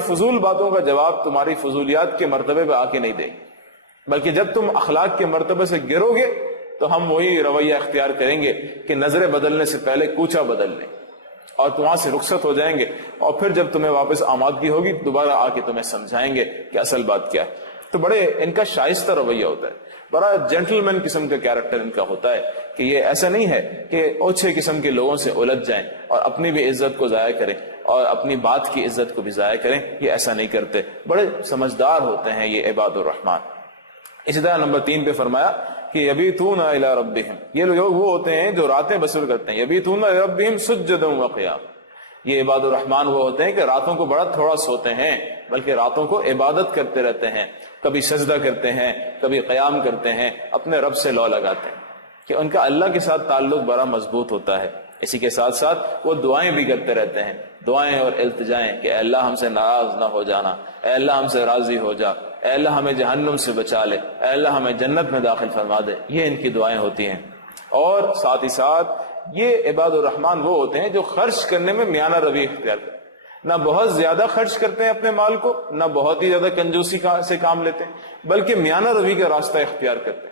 فضول باتوں کا جواب تمہاری فضولیات کے مرتبے پہ آ کے نہیں دے گی، بلکہ جب تم اخلاق کے مرتبے سے گرو گے تو ہم وہی رویہ اختیار کریں گے کہ نظریں بدلنے سے پہلے کوچہ بدل لیں، اور وہاں سے رخصت ہو جائیں گے، اور پھر جب تمہیں واپس آمادگی ہوگی دوبارہ آ کے تمہیں سمجھائیں گے کہ اصل بات کیا ہے۔ تو بڑے ان کا شائستہ رویہ ہوتا ہے، بڑا جینٹل مین قسم کا کیریکٹر ان کا ہوتا ہے کہ یہ ایسا نہیں ہے کہ اوچھے قسم کے لوگوں سے الجھ جائیں اور اپنی بھی عزت کو ضائع کریں اور اپنی بات کی عزت کو بھی ضائع کریں، یہ ایسا نہیں کرتے، بڑے سمجھدار ہوتے ہیں یہ عباد الرحمن۔ اسی طرح نمبر 3 پہ فرمایا کہ یبیتون الی ربہم، یہ لوگ وہ ہوتے ہیں جو راتیں بسر کرتے ہیں، یبیتون الی ربہم سجدا وقیاما، یہ عباد الرحمن وہ ہوتے ہیں کہ راتوں کو بڑا تھوڑا سوتے ہیں بلکہ راتوں کو عبادت کرتے رہتے ہیں، کبھی سجدہ کرتے ہیں، کبھی قیام کرتے ہیں، اپنے رب سے لو لگاتے ہیں کہ ان کا اللہ کے ساتھ تعلق بڑا مضبوط ہوتا ہے۔ اسی کے ساتھ ساتھ وہ دعائیں بھی کرتے رہتے ہیں، دعائیں اور التجائیں کہ اے اللہ ہم سے ناراض نہ ہو جانا، اے اللہ ہم سے راضی ہو جا، اے اللہ ہمیں جہنم سے بچا لے، اے اللہ ہمیں جنت میں داخل فرما دے، یہ ان کی دعائیں ہوتی ہیں۔ اور ساتھ ہی ساتھ یہ عباد الرحمن وہ ہوتے ہیں جو خرچ کرنے میں میانہ روی اختیار کرتے ہیں، نہ بہت زیادہ خرچ کرتے ہیں اپنے مال کو، نہ بہت ہی زیادہ کنجوسی سے کام لیتے ہیں، بلکہ میانہ روی کا راستہ اختیار کرتے ہیں،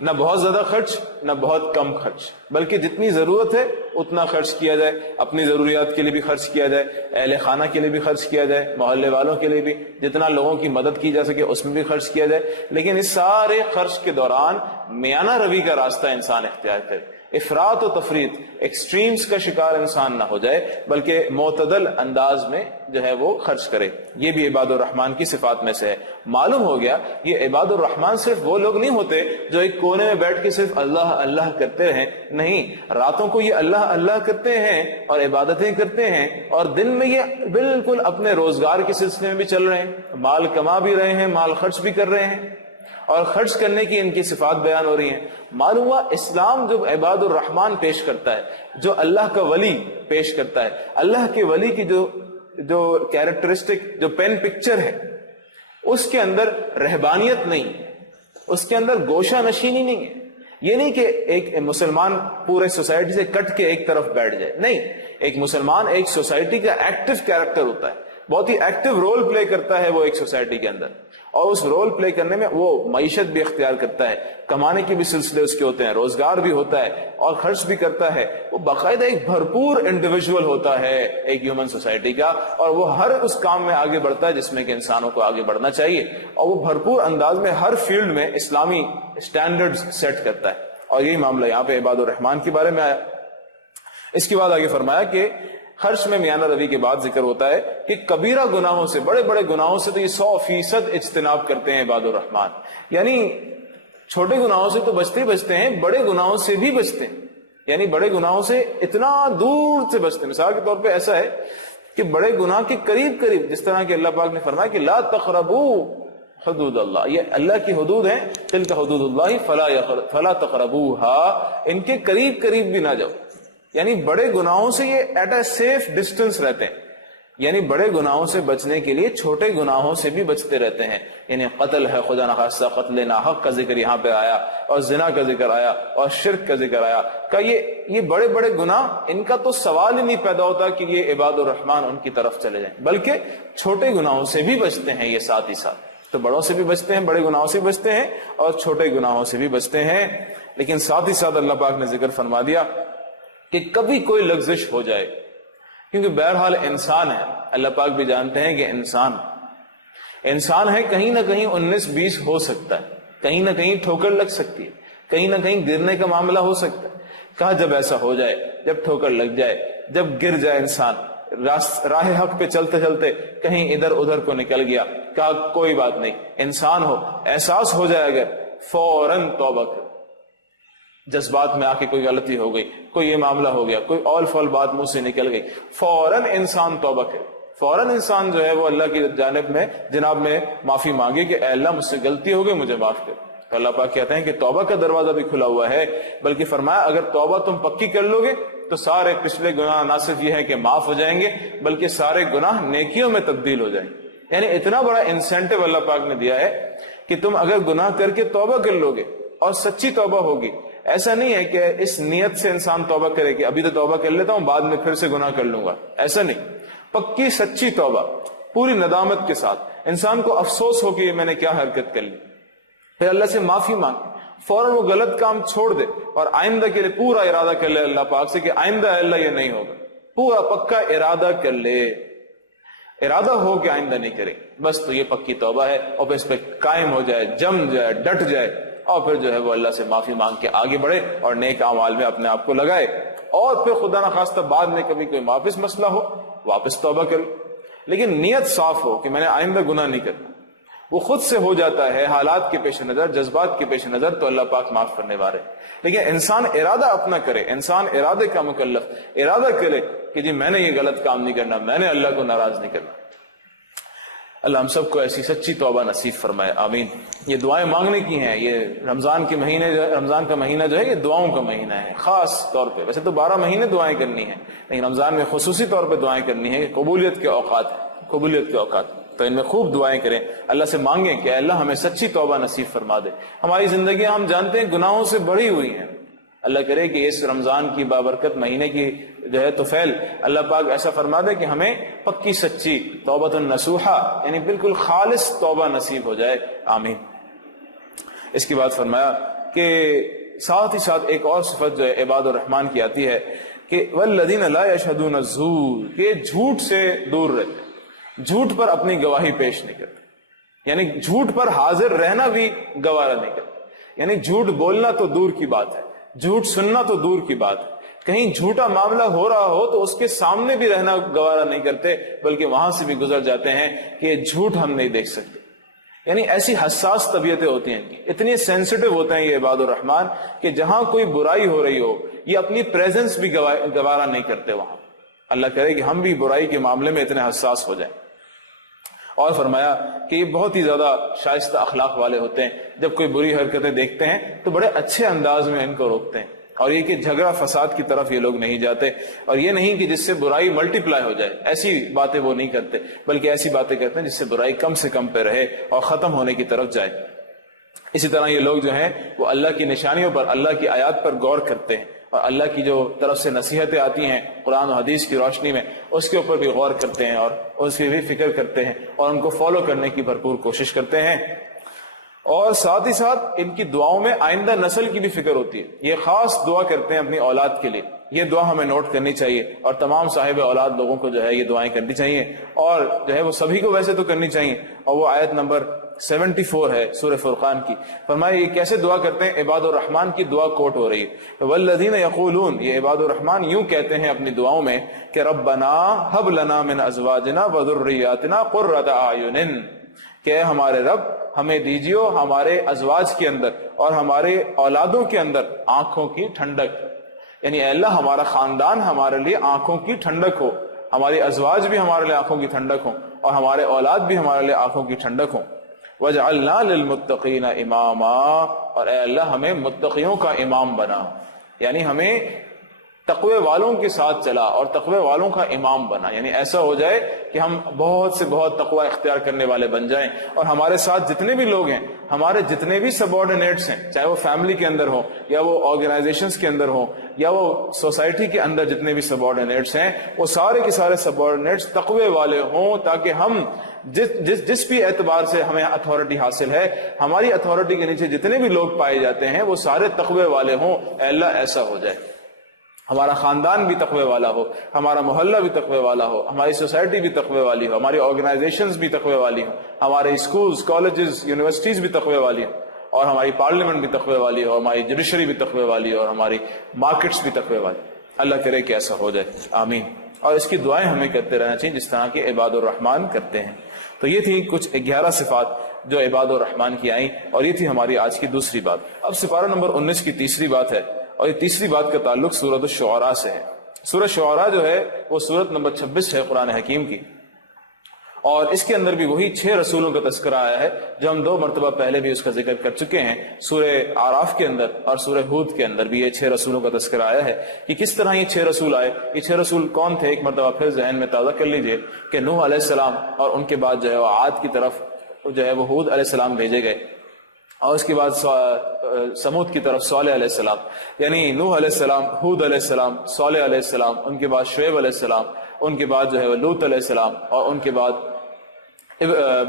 نہ بہت زیادہ خرچ نہ بہت کم خرچ، بلکہ جتنی ضرورت ہے اتنا خرچ کیا جائے، اپنی ضروریات کے لیے بھی خرچ کیا جائے، اہل خانہ کے لیے بھی خرچ کیا جائے، محلے والوں کے لیے بھی، جتنا لوگوں کی مدد کی جا سکے اس میں بھی خرچ کیا جائے، لیکن اس سارے خرچ کے دوران میانہ روی کا راستہ انسان اختیار کرے، افراط و تفریط، ایکسٹریمز کا شکار انسان نہ ہو جائے، بلکہ معتدل انداز میں جو ہے وہ خرچ کرے۔ یہ بھی عباد الرحمن کی صفات میں سے ہے۔ معلوم ہو گیا یہ عباد الرحمن صرف وہ لوگ نہیں ہوتے جو ایک کونے میں بیٹھ کے صرف اللہ اللہ کرتے رہیں، نہیں، راتوں کو یہ اللہ اللہ کرتے ہیں اور عبادتیں کرتے ہیں، اور دن میں یہ بالکل اپنے روزگار کے سلسلے میں بھی چل رہے ہیں، مال کما بھی رہے ہیں، مال خرچ بھی کر رہے ہیں، اور خرچ کرنے کی ان کی صفات بیان ہو رہی ہیں۔ معلوم ہوا اسلام جو عباد الرحمن پیش کرتا ہے، جو اللہ کا ولی پیش کرتا ہے، اللہ کے ولی کی جو کیریکٹرسٹک، جو پین پکچر ہے، اس کے اندر رہبانیت نہیں، اس کے اندر گوشہ نشینی نہیں ہے۔ یہ نہیں کہ ایک مسلمان پورے سوسائٹی سے کٹ کے ایک طرف بیٹھ جائے، نہیں، ایک مسلمان ایک سوسائٹی کا ایکٹیو کیریکٹر ہوتا ہے، بہت ہی ایکٹیو رول پلے کرتا ہے وہ ایک سوسائٹی کے اندر، اور اس رول پلے کرنے میں وہ معیشت بھی اختیار کرتا ہے، کمانے کے بھی سلسلے اس کے ہوتے ہیں، روزگار بھی ہوتا ہے اور خرچ بھی کرتا ہے، وہ باقاعدہ ایک بھرپور انڈیویجول ہوتا ہے ایک ہیومن سوسائٹی کا، اور وہ ہر اس کام میں آگے بڑھتا ہے جس میں کہ انسانوں کو آگے بڑھنا چاہیے، اور وہ بھرپور انداز میں ہر فیلڈ میں اسلامی سٹینڈرڈز سیٹ کرتا ہے، اور یہی معاملہ یہاں پہ عباد الرحمن کے بارے میں آیا۔ اس کے بعد آگے فرمایا کہ خرچ میں میانہ روی کے بعد ذکر ہوتا ہے کہ کبیرہ گناہوں سے، بڑے بڑے گناہوں سے تو یہ 100% اجتناب کرتے ہیں عباد الرحمن، یعنی چھوٹے گناہوں سے تو بچتے ہی بچتے ہیں، بڑے گناہوں سے بھی بچتے ہیں، یعنی بڑے گناہوں سے اتنا دور سے بچتے ہیں۔ مثال کے طور پہ ایسا ہے کہ بڑے گناہ کے قریب قریب، جس طرح کہ اللہ پاک نے فرمایا کہ لا تقربوا حدود اللہ، یہ اللہ کی حدود ہیں، تلک حدود اللہ فلا تقربوها، ان کے قریب قریب بھی نہ جاؤ، یعنی بڑے گناہوں سے یہ ایٹ اے سیف ڈسٹینس رہتے ہیں، یعنی بڑے گناہوں سے بچنے کے لیے چھوٹے گناہوں سے بھی بچتے رہتے ہیں، یعنی قتل ہے خدا نخواستہ، قتل ناحق کا ذکر یہاں پہ آیا، اور زنا کا ذکر آیا، اور شرک کا ذکر آیا، کہ یہ بڑے بڑے گناہ، ان کا تو سوال ہی نہیں پیدا ہوتا کہ یہ عباد الرحمن ان کی طرف چلے جائیں، بلکہ چھوٹے گناہوں سے بھی بچتے ہیں یہ ساتھ ہی ساتھ، تو بڑوں سے بھی بچتے ہیں، بڑے گناہوں سے بھی بچتے ہیں، اور چھوٹے گناہوں سے بھی بچتے ہیں، لیکن ساتھ ہی ساتھ اللہ پاک نے ذکر فرما دیا کہ کبھی کوئی لغزش ہو جائے، کیونکہ بہرحال انسان ہے، اللہ پاک بھی جانتے ہیں کہ انسان ہے، کہیں نہ کہیں 19-20 ہو سکتا ہے، کہیں نہ کہیں ٹھوکر لگ سکتی ہے، کہیں نہ کہیں گرنے کا معاملہ ہو سکتا ہے۔ کہا جب ایسا ہو جائے، جب ٹھوکر لگ جائے، جب گر جائے انسان، راہ حق پہ چلتے چلتے کہیں ادھر ادھر کو نکل گیا، کہا کوئی بات نہیں، انسان ہو، احساس ہو جائے اگر، فوراً توبہ کر، جذبات میں آ کے کوئی غلطی ہو گئی، کوئی یہ معاملہ ہو گیا، کوئی اول فول بات منہ سے نکل گئی، فوراً انسان توبہ کرے، فوراً انسان جو ہے وہ اللہ کی جانب میں جناب میں معافی مانگے کہ اے اللہ مجھ سے غلطی ہو گئی، مجھے معاف کر۔ تو اللہ پاک کہتے ہیں کہ توبہ کا دروازہ بھی کھلا ہوا ہے، بلکہ فرمایا اگر توبہ تم پکی کر لو گے تو سارے پچھلے گناہ نہ صرف یہ ہے کہ معاف ہو جائیں گے، بلکہ سارے گناہ نیکیوں میں تبدیل ہو جائیں گے۔ یعنی اتنا بڑا انسینٹیو اللہ پاک نے دیا ہے کہ تم اگر گناہ کر کے توبہ کر لو گے اور سچی توبہ ہوگی، ایسا نہیں ہے کہ اس نیت سے انسان توبہ کرے کہ ابھی تو توبہ کر لیتا ہوں بعد میں پھر سے گناہ کر لوں گا، ایسا نہیں، پکی سچی توبہ، پوری ندامت کے ساتھ، انسان کو افسوس ہو کہ یہ میں نے کیا حرکت کر لی، پھر اللہ سے معافی مانگے، فوراً وہ غلط کام چھوڑ دے اور آئندہ کے لیے پورا ارادہ کر لے اللہ پاک سے کہ آئندہ اللہ یہ نہیں ہوگا، پورا پکا ارادہ کر لے، ارادہ ہو کہ آئندہ نہیں کرے، بس تو یہ پکی توبہ ہے، اور پھر اس پہ قائم ہو جائے، جم جائے، ڈٹ جائے، اور پھر جو ہے وہ اللہ سے معافی مانگ کے آگے بڑھے اور نیک اعمال میں اپنے آپ کو لگائے، اور پھر خدا نخواستہ بعد میں کبھی کوئی واپس مسئلہ ہو واپس توبہ کرے، لیکن نیت صاف ہو کہ میں نے آئندہ گناہ نہیں کرنا۔ وہ خود سے ہو جاتا ہے حالات کے پیش نظر، جذبات کے پیش نظر، تو اللہ پاک معاف کرنے والے، لیکن انسان ارادہ اپنا کرے، انسان ارادے کا مکلف، ارادہ کرے کہ جی میں نے یہ غلط کام نہیں کرنا، میں نے اللہ کو ناراض نہیں کرنا۔ اللہ ہم سب کو ایسی سچی توبہ نصیب فرمائے، آمین۔ یہ دعائیں مانگنے کی ہیں، یہ رمضان کا مہینہ جو ہے یہ دعاؤں کا مہینہ ہے خاص طور پہ، ویسے تو 12 مہینے دعائیں کرنی ہیں، لیکن رمضان میں خصوصی طور پہ دعائیں کرنی ہیں، قبولیت کے اوقات ہیں، قبولیت کے اوقات، تو ان میں خوب دعائیں کریں، اللہ سے مانگیں کہ اللہ ہمیں سچی توبہ نصیب فرما دے۔ ہماری زندگیاں ہم جانتے ہیں گناہوں سے بڑھی ہوئی ہیں، اللہ کرے کہ اس رمضان کی بابرکت مہینے کی جو ہے توفیل اللہ پاک ایسا فرما دے کہ ہمیں پکی سچی توبۃ النصوحہ یعنی بالکل خالص توبہ نصیب ہو جائے، آمین۔ اس کے بعد فرمایا کہ ساتھ ہی ساتھ ایک اور صفت جو ہے عباد الرحمن کی آتی ہے کہ والذین لا یشہدون الزور، کہ جھوٹ سے دور رہتے، جھوٹ پر اپنی گواہی پیش نہیں کرتے، یعنی جھوٹ پر حاضر رہنا بھی گوارا نہیں کرتے، یعنی جھوٹ بولنا تو دور کی بات ہے، جھوٹ سننا تو دور کی بات ہے، کہیں جھوٹا معاملہ ہو رہا ہو تو اس کے سامنے بھی رہنا گوارا نہیں کرتے، بلکہ وہاں سے بھی گزر جاتے ہیں کہ یہ جھوٹ ہم نہیں دیکھ سکتے۔ یعنی ایسی حساس طبیعتیں ہوتی ہیں، اتنی سینسٹیو ہوتے ہیں یہ عباد الرحمن کہ جہاں کوئی برائی ہو رہی ہو یہ اپنی پریزنس بھی گوارا نہیں کرتے وہاں۔ اللہ کرے کہ ہم بھی برائی کے معاملے میں اتنے حساس ہو جائیں۔ اور فرمایا کہ یہ بہت ہی زیادہ شائستہ اخلاق والے ہوتے ہیں، جب کوئی بری حرکتیں دیکھتے ہیں تو بڑے اچھے انداز میں ان کو روکتے ہیں، اور یہ کہ جھگڑا فساد کی طرف یہ لوگ نہیں جاتے، اور یہ نہیں کہ جس سے برائی ملٹی پلائی ہو جائے، ایسی باتیں وہ نہیں کرتے، بلکہ ایسی باتیں کرتے ہیں جس سے برائی کم سے کم پہ رہے اور ختم ہونے کی طرف جائے۔ اسی طرح یہ لوگ جو ہیں وہ اللہ کی نشانیوں پر، اللہ کی آیات پر غور کرتے ہیں، اور اللہ کی جو طرف سے نصیحتیں آتی ہیں قرآن و حدیث کی روشنی میں اس کے اوپر بھی غور کرتے ہیں اور اس کی بھی فکر کرتے ہیں اور ان کو فالو کرنے کی بھرپور کوشش کرتے ہیں۔ اور ساتھ ہی ساتھ ان کی دعاؤں میں آئندہ نسل کی بھی فکر ہوتی ہے، یہ خاص دعا کرتے ہیں اپنی اولاد کے لیے، یہ دعا ہمیں نوٹ کرنی چاہیے، اور تمام صاحب اولاد لوگوں کو جو ہے یہ دعائیں کرنی چاہیے، اور جو ہے وہ سبھی کو ویسے تو کرنی چاہیے، اور وہ آیت نمبر 74 ہے سورہ فرقان کی۔ فرمایا یہ کیسے دعا کرتے ہیں، عباد الرحمن کی دعا کوٹ ہو رہی ہے، والذین یقولون، یہ عباد الرحمن یوں کہتے ہیں اپنی دعاؤں میں کہ ربنا ہب لنا من ازواجنا وذریاتنا قرۃ اعین، کہ ہمارے رب ہمیں دیجیو ہمارے ازواج کے اندر اور ہمارے اولادوں کے اندر آنکھوں کی ٹھنڈک، یعنی اے اللہ ہمارا خاندان ہمارے لیے آنکھوں کی ٹھنڈک ہو، ہماری ازواج بھی ہمارے لیے آنکھوں کی ٹھنڈک ہوں، اور ہمارے اولاد بھی ہمارے لیے آنکھوں کی ٹھنڈک ہوں۔ وَجْعَلْنَا لِلْمُتَّقِينَ إِمَامًا، اور اے اللہ ہمیں متقیوں کا امام بنا، یعنی ہمیں تقوی والوں کے ساتھ چلا اور تقوی والوں کا امام بنا، یعنی ایسا ہو جائے کہ ہم بہت سے بہت تقوی اختیار کرنے والے بن جائیں، اور ہمارے ساتھ جتنے بھی لوگ ہیں، ہمارے جتنے بھی سب آرڈینیٹس ہیں، چاہے وہ فیملی کے اندر ہو یا وہ آرگنائزیشنز کے اندر ہو یا وہ سوسائٹی کے اندر جتنے بھی سب آرڈینیٹس ہیں، وہ سارے کے سارے سب آرڈینیٹس تقوی والے ہوں، تاکہ ہم جس بھی اعتبار سے ہمیں اتھارٹی حاصل ہے، ہماری اتھارٹی کے نیچے جتنے بھی لوگ پائے جاتے ہیں وہ سارے تقوی والے ہوں۔ اے اللہ ایسا ہو جائے، ہمارا خاندان بھی تقوی والا ہو، ہمارا محلہ بھی تقوی والا ہو، ہماری سوسائٹی بھی تقوی والی ہو، ہماری آرگنائزیشنز بھی تقوی والی ہوں، ہمارے اسکولز، کالجز، یونیورسٹیز بھی تقوی والی ہوں، اور ہماری پارلیمنٹ بھی تقوی والی ہو، ہماری جوڈیشری بھی تقوی والی ہو، اور ہماری مارکیٹس بھی تقوی والی۔ اللہ کرے کہ ایسا ہو جائے، آمین۔ اور اس کی دعائیں ہمیں کرتے رہنا چاہیے جس طرح کے عباد الرحمن کرتے ہیں۔ تو یہ تھی کچھ 11 صفات جو عباد الرحمن کی آئیں، اور یہ تھی ہماری آج کی دوسری بات۔ اب سپارہ نمبر 19 کی تیسری بات ہے، اور یہ تیسری بات کا تعلق سورۃ الشعراء سے ہے۔ سورۃ شعراء جو ہے وہ سورت نمبر 26 ہے قرآن حکیم کی، اور اس کے اندر بھی وہی 6 رسولوں کا تذکرہ آیا ہے جو ہم 2 مرتبہ پہلے بھی اس کا ذکر کر چکے ہیں۔ سورہ اعراف کے اندر اور سورہ ہود کے اندر بھی یہ 6 رسولوں کا تذکرہ آیا ہے کہ کس طرح یہ 6 رسول آئے۔ یہ 6 رسول کون تھے، ایک مرتبہ پھر ذہن میں تازہ کر لیجئے کہ نوح علیہ السلام، اور ان کے بعد جو ہے وہ عاد کی طرف جو ہے وہ ہود علیہ السلام بھیجے گئے، اور اس کے بعد سمود کی طرف صالح علیہ السلام، یعنی نوح علیہ السلام، ہود علیہ السلام، صالح علیہ السلام، ان کے بعد شعیب علیہ السلام، ان کے بعد جو ہے لوط علیہ السلام، اور ان کے بعد موسیٰ